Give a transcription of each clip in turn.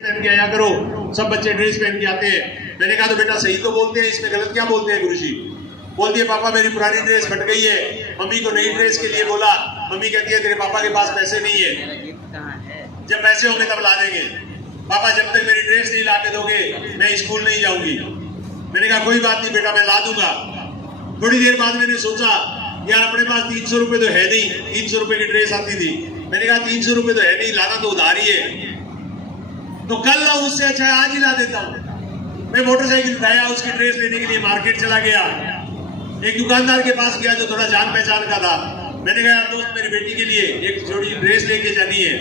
पहन के आया करो, सब बच्चे ड्रेस पहन के आते हैं। मैंने कहा तो बेटा सही तो बोलते हैं, इसमें गलत क्या बोलते हैं गुरुजी? बोलती है पापा मेरी पुरानी ड्रेस फट गई है, मम्मी को नई ड्रेस के लिए बोला, मम्मी कहती है तेरे पापा के पास पैसे नहीं है, जब पैसे होंगे तब ला देंगे। पापा जब तक मेरी ड्रेस नहीं ला के दोगे मैं स्कूल नहीं जाऊंगी। मैंने कहा कोई बात नहीं बेटा मैं ला दूंगा। थोड़ी देर बाद मैंने सोचा यार अपने पास 300 रुपए तो है नहीं, 300 रुपए की ड्रेस आती थी। मैंने कहा 300 रुपए तो है नहीं, लाना तो उधार ही है, तो कल लाऊं उससे अच्छा है आज ही ला देता हूं। मैं मोटरसाइकिल उठाया, उसकी ड्रेस लेने के लिए मार्केट चला गया। एक दुकानदार के पास गया जो थोड़ा जान पहचान का था। मैंने कहा यार दोस्त मेरी बेटी के लिए एक जोड़ी ड्रेस लेके जानी है,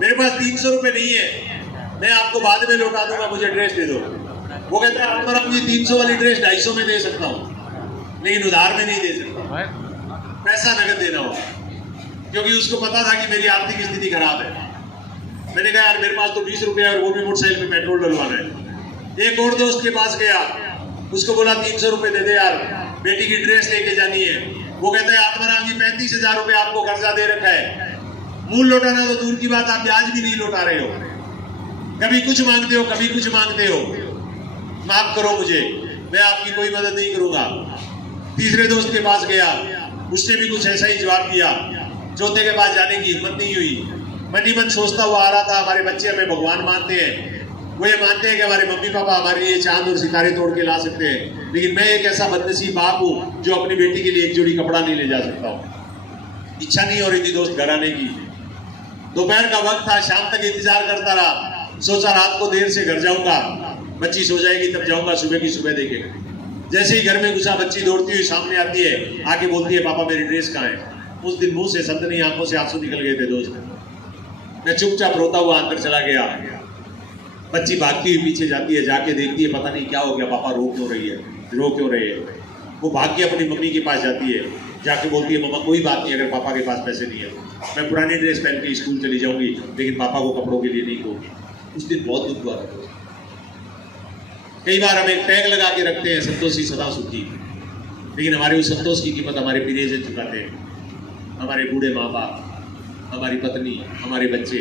मेरे पास 300 रुपए नहीं है, मैं आपको बाद में लौटा दूंगा, मुझे ड्रेस दे दो। वो कहता है अगर मुझे 300 वाली ड्रेस 250 में दे सकता हूँ, लेकिन उधार में नहीं दे सकता, पैसा नगद देना होगा, क्योंकि उसको पता था कि मेरी आर्थिक स्थिति खराब है। मैंने कहा यार मेरे पास तो 20 रुपए है और वो भी मोटरसाइकिल में पेट्रोल डलवाना है। एक और दोस्त के पास गया, उसको बोला 300 रुपए दे दे यार, बेटी की ड्रेस लेके जानी है। वो कहता है आत्माराम जी 35,000 रुपए आपको कर्जा दे रखा है, मूल लौटाना तो दूर की बात, आप ब्याज भी नहीं लौटा रहे हो, कभी कुछ मांगते हो कभी कुछ मांगते हो, माफ करो मुझे, मैं आपकी कोई मदद नहीं करूंगा। तीसरे दोस्त के पास गया, उसने भी कुछ ऐसा ही जवाब दिया। चौथे के पास जाने की हिम्मत नहीं हुई, मन ही मन सोचता हुआ आ रहा था हमारे बच्चे हमें भगवान मानते हैं, वो ये मानते हैं कि हमारे मम्मी पापा हमारे लिए चांद और सितारे तोड़ के ला सकते हैं, लेकिन मैं एक ऐसा बदनसीब बाप हूँ जो अपनी बेटी के लिए एक जोड़ी कपड़ा नहीं ले जा सकता हूँ। इच्छा नहीं हो रही थी दोस्त घर आने की। दोपहर का वक्त था, शाम तक इंतजार करता रहा, सोचा रात को देर से घर जाऊंगा, बच्ची सो जाएगी तब जाऊंगा, सुबह की सुबह देखेगा। जैसे ही घर में घुसा बच्ची दौड़ती हुई सामने आती है, आके बोलती है पापा मेरी ड्रेस कहाँ है। उस दिन मुंह से संदनी आंखों से आंसू निकल गए थे दोस्त। मैं चुपचाप रोता हुआ अंदर चला गया। बच्ची भागती हुई पीछे जाती है, जाके देखती है पता नहीं क्या हो गया, पापा रो क्यों रही है, रो क्यों रहे हैं। वो भाग के अपनी मम्मी के पास जाती है, जाके बोलती है मम्मा कोई बात नहीं, अगर पापा के पास पैसे नहीं है मैं पुरानी ड्रेस पहन के स्कूल चली जाऊंगी, लेकिन पापा को कपड़ों के लिए नहीं दूंगी। उस दिन बहुत दुख हुआ था। कई बार हम एक टैग लगा के रखते हैं संतोषी सदा सुखी, लेकिन हमारे उस संतोष की कीमत हमारे पीरेजे चुकाते हैं, हमारे बूढ़े माँ बाप, हमारी पत्नी, हमारे बच्चे।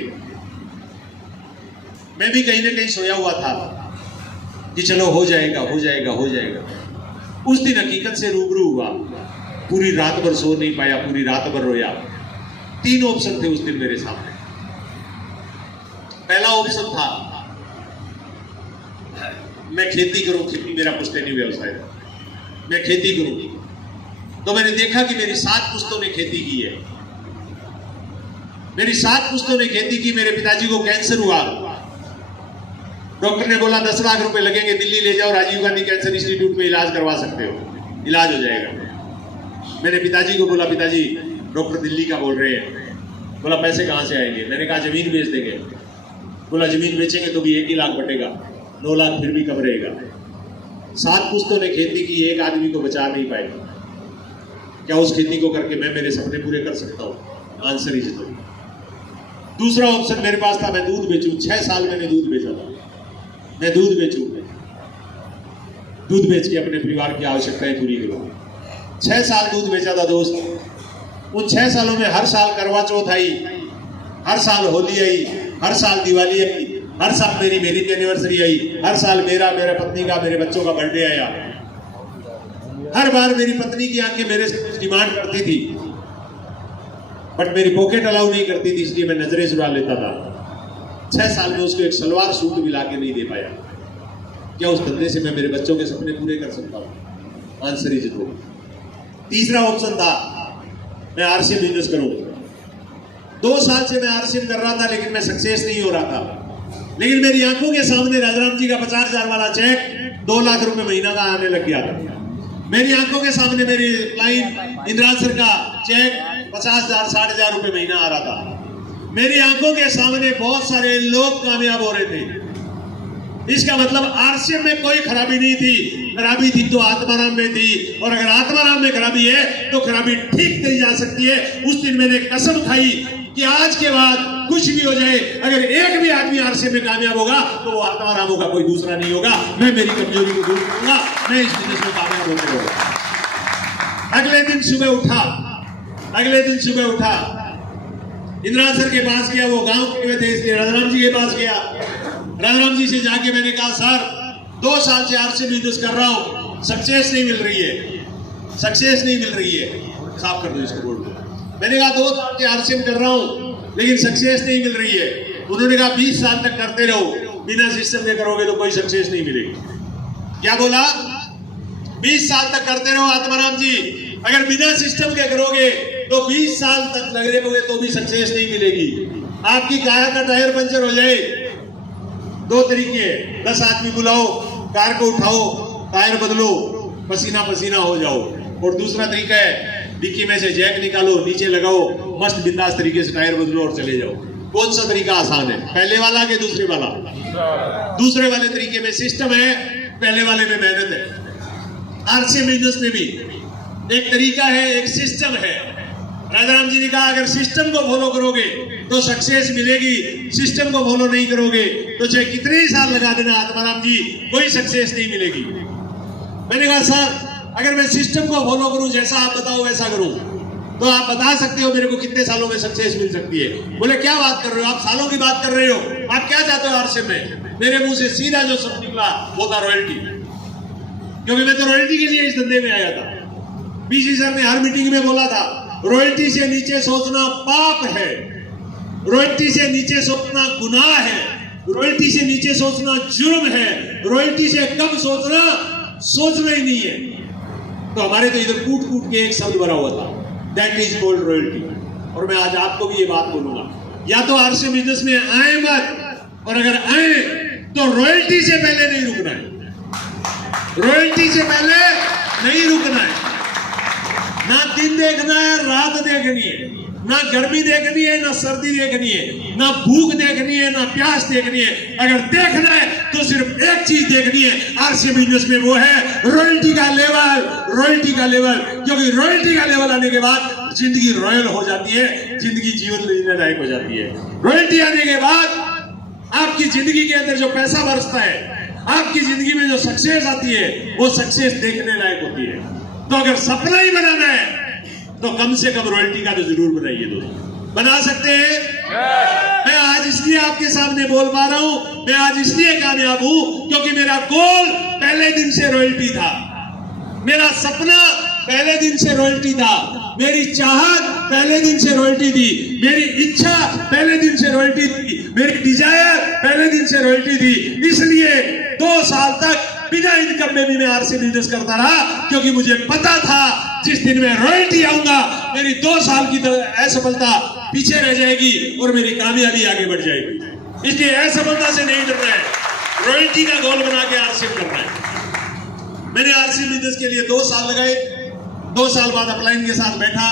मैं भी कहीं ना कहीं सोया हुआ था कि चलो हो जाएगा हो जाएगा हो जाएगा। उस दिन हकीकत से रूबरू हुआ, पूरी रात भर सो नहीं पाया, पूरी रात भर रोया। 3 ऑप्शन थे उस दिन मेरे सामने। पहला ऑप्शन था मैं खेती करूं, खेती मेरा पुश्तैनी व्यवसाय है, मैं खेती करूं। तो मैंने देखा कि मेरी 7 पुश्तों ने खेती की है, मेरी 7 पुश्तों ने खेती की। मेरे पिताजी को कैंसर हुआ, डॉक्टर ने बोला 10 लाख रुपए लगेंगे, दिल्ली ले जाओ, राजीव गांधी कैंसर इंस्टीट्यूट में इलाज करवा सकते हो, इलाज हो जाएगा। मैंने पिताजी को बोला पिताजी डॉक्टर दिल्ली का बोल रहे हैं। बोला पैसे कहाँ से आएंगे? मैंने कहा जमीन बेच देंगे। बोला जमीन बेचेंगे तो भी 1 ही लाख बटेगा, 9 लाख फिर भी कम रहेगा। 7 पुश्तों ने खेती की, एक आदमी को बचा नहीं पाए। क्या उस खेती को करके मैं मेरे सपने पूरे कर सकता हूँ? Answer is no. दूसरा ऑप्शन मेरे पास था मैं दूध बेचूं। 6 साल मैंने दूध बेचा था, मैं दूध बेचूं, दूध बेच के अपने परिवार की आवश्यकताएं पूरी करूं। 6 साल दूध बेचा था दोस्त। उन 6 सालों में हर साल करवा चौथ आई, हर साल होली आई, हर साल दिवाली आई, हर साल मेरी मैरिज एनिवर्सरी आई, हर साल मेरा, मेरे पत्नी का, मेरे बच्चों का बर्थडे आया। हर बार मेरी पत्नी की आंखें मेरे से कुछ डिमांड करती थी, बट मेरी पॉकेट अलाउ नहीं करती थी, इसलिए मैं नजरें चुरा लेता था। 6 साल में उसको एक सलवार सूट भी ला के नहीं दे पाया। क्या उस धंधे से मैं मेरे बच्चों के सपने पूरे कर सकता हूँ? Answer is no. तीसरा ऑप्शन था मैं आरसीएम बिजनेस करूं। 2 साल से मैं आरसीएम कर रहा था, लेकिन मैं सक्सेस नहीं हो रहा था। लेकिन मेरी आंखों के सामने राजाराम जी का 50,000 वाला चेक 2 लाख रुपए महीना का आने लग गया था। मेरी आंखों के सामने मेरी क्लाइंट इंद्राल सर का चेक 50,000 60,000 रुपए महीना आ रहा था। मेरी आंखों के सामने बहुत सारे लोग कामयाब हो रहे थे। इसका मतलब आरसीएम में कोई खराबी नहीं थी, खराबी थी तो आत्माराम में थी, और अगर आत्माराम में खराबी है तो खराबी ठीक की जा सकती है। उस दिन मैंने कसम खाई कि आज के बाद कुछ भी हो जाए, अगर एक भी आदमी आरसीएम में कामयाब होगा तो वो आत्माराम होगा, कोई दूसरा नहीं होगा। मैं मेरी कमजोरी को दूर करूंगा, मैं इस बिजनेस में कामयाब होते रहूंगा। अगले दिन सुबह उठा, इंद्राल सर के पास गया, वो गांव के में थे इसलिए राजाराम जी के पास गया। राजाराम जी से जाके मैंने कहा सर 2 साल से आरसी बिजनेस कर रहा हूँ, सक्सेस नहीं मिल रही है, सक्सेस नहीं मिल रही है। साफ कर दो इसको बोर्ड को। मैंने कहा 2 साल से आरसीएम कर रहा हूँ लेकिन सक्सेस नहीं मिल रही है। उन्होंने कहा 20 साल तक करते रहो, बिना सिस्टम के करोगे तो कोई सक्सेस नहीं मिलेगी। क्या बोला? 20 साल तक करते रहो आत्माराम जी, अगर बिना सिस्टम के करोगे तो 20 साल तक लग रहे तो भी सक्सेस नहीं मिलेगी। आपकी कार का टायर पंचर हो जाए, 2 तरीके हैं, 10 आदमी बुलाओ, कार को उठाओ, टायर बदलो, पसीना पसीना हो जाओ। और दूसरा तरीका है डिक्की में से जैक निकालो, नीचे लगाओ, मस्त बिंदास तरीके से टायर बदलो और चले जाओ। कौन सा तरीका आसान है, पहले वाला के दूसरे वाला? दूसरे वाले तरीके में सिस्टम है, पहले वाले में मेहनत है। आरसी बिजनेस में भी एक तरीका है, एक सिस्टम है। राजाराम जी ने कहा अगर सिस्टम को फॉलो करोगे तो सक्सेस मिलेगी, सिस्टम को फॉलो नहीं करोगे तो चाहे कितने ही साल लगा देना आत्माराम जी, कोई सक्सेस नहीं मिलेगी। मैंने कहा सर अगर मैं सिस्टम को फॉलो करूं, जैसा आप बताओ वैसा करूं, तो आप बता सकते हो मेरे को कितने सालों में सक्सेस मिल सकती है? बोले क्या बात कर रहे हो आप, सालों की बात कर रहे हो, आप क्या चाहते हो आरसीएम में? मेरे मुंह से सीधा जो शब्द निकला वो था रॉयल्टी, क्योंकि मैं तो रॉयल्टी के लिए इस धंधे में आया था। बीसी सर ने हर मीटिंग में बोला था रॉयल्टी से नीचे सोचना पाप है, रॉयल्टी से नीचे सोचना गुनाह है, रॉयल्टी से नीचे सोचना जुर्म है, रॉयल्टी से कम सोचना सोचना ही नहीं है। तो हमारे तो इधर कूट कूट के एक शब्द भरा हुआ था, दैट इज कॉल्ड रॉयल्टी। और मैं आज आपको भी ये बात बोलूंगा, या तो आरसी बिजनेस में आए मत, और अगर आए तो रॉयल्टी से पहले नहीं रुकना है, रॉयल्टी से पहले नहीं रुकना है। ना दिन देखना है, रात देखनी है, ना गर्मी देखनी है, ना सर्दी देखनी है, ना भूख देखनी है, ना प्यास देखनी है। अगर देखना है तो सिर्फ एक चीज देखनी है आरसी बिजनेस में, वो है रॉयल्टी का लेवल, रॉयल्टी का लेवल। क्योंकि रॉयल्टी का लेवल आने के बाद जिंदगी रॉयल हो जाती है, जिंदगी जीवन जीने लायक हो जाती है। रॉयल्टी आने के बाद आपकी जिंदगी के अंदर जो पैसा बरसता है, आपकी जिंदगी में जो सक्सेस आती है, वो सक्सेस देखने लायक होती है। तो अगर सपना ही बनाना है तो कम से कम रॉयल्टी का तो जरूर बनाइए दोस्तों। बना सकते हैं? मैं आज इसलिए आपके सामने बोल पा रहा हूं, मैं आज इसलिए कामयाब हूं क्योंकि मेरा गोल पहले दिन से रॉयल्टी था, मेरा सपना पहले दिन से रॉयल्टी था, मेरी चाहत पहले दिन से रॉयल्टी थी, मेरी इच्छा पहले दिन से रॉयल्टी थी, मेरी डिजायर पहले दिन से रॉयल्टी थी। इसलिए 2 साल तक बिना इनकम में भी मैं आरसी बिजनेस करता रहा, क्योंकि मुझे पता था जिस दिन मैं रॉयल्टी आऊंगा मेरी 2 साल की असफलता पीछे रह जाएगी और मेरी कामयाबी आगे बढ़ जाएगी। इसलिए असफलता से नहीं डरना है, रॉयल्टी का गोल बना के आरसीएम करना है। मैंने आरसी बिजनेस के लिए 2 साल लगाए। 2 साल बाद अपलाइन के साथ बैठा,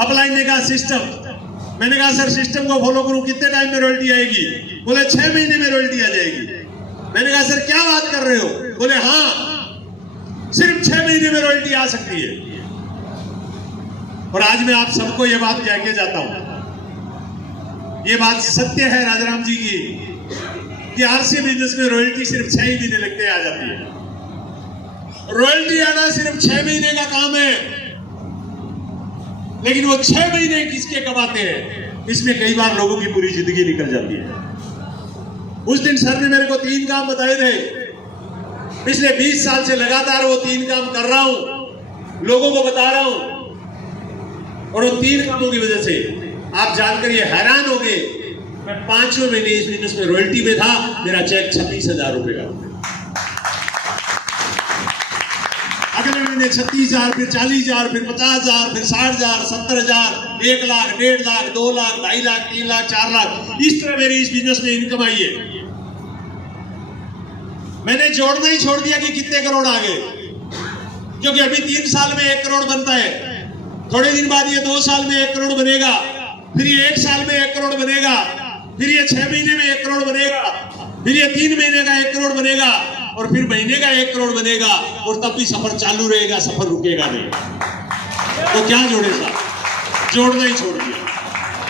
अपलाइन ने कहा सिस्टम, मैंने कहा सर सिस्टम को फॉलो करूं कितने टाइम में रॉयल्टी आएगी? बोले 6 महीने में रॉयल्टी आ जाएगी। मैंने कहा सर क्या बात कर रहे हो? बोले हाँ, सिर्फ 6 महीने में रॉयल्टी आ सकती है। और आज मैं आप सबको ये बात कह के जाता हूं, ये बात सत्य है राजाराम जी की, कि आरसी बिजनेस में रॉयल्टी सिर्फ 6 ही महीने लगते आ जाती है। रॉयल्टी आना सिर्फ 6 महीने का काम है, लेकिन वो 6 महीने किसके कमाते हैं, इसमें कई बार लोगों की पूरी जिंदगी निकल जाती है। उस दिन सर ने मेरे को 3 काम बताए थे, पिछले 20 साल से लगातार वो 3 काम कर रहा हूं, लोगों को बता रहा हूं। और उन 3 कामों की वजह से आप जानकर ये हैरान हो गए, मैं 5वें महीने इस बिजनेस में रॉयल्टी में था, मेरा चेक 26,000 रुपए का। अगले महीने 36,000, फिर 40,000, फिर 50,000, फिर 60,000, 70,000, 1 लाख, 1.5 लाख, 2 लाख, 2.5 लाख, 3 लाख, 4 लाख, इस तरह मेरी इस बिजनेस में इनकम आई है। मैंने जोड़ना ही छोड़ दिया कि कितने करोड़ आ गए, क्योंकि अभी 3 साल में 1 करोड़ बनता है, थोड़े दिन बाद ये 2 साल में 1 करोड़ बनेगा, फिर ये 1 साल में 1 करोड़ बनेगा, फिर ये 6 महीने में 1 करोड़ बनेगा, फिर ये 3 महीने का 1 करोड़ बनेगा, और फिर महीने का 1 करोड़ बनेगा, और तब भी सफर चालू रहेगा, सफर रुकेगा नहीं। तो क्या जोड़े साहब, जोड़ना ही छोड़ दिया।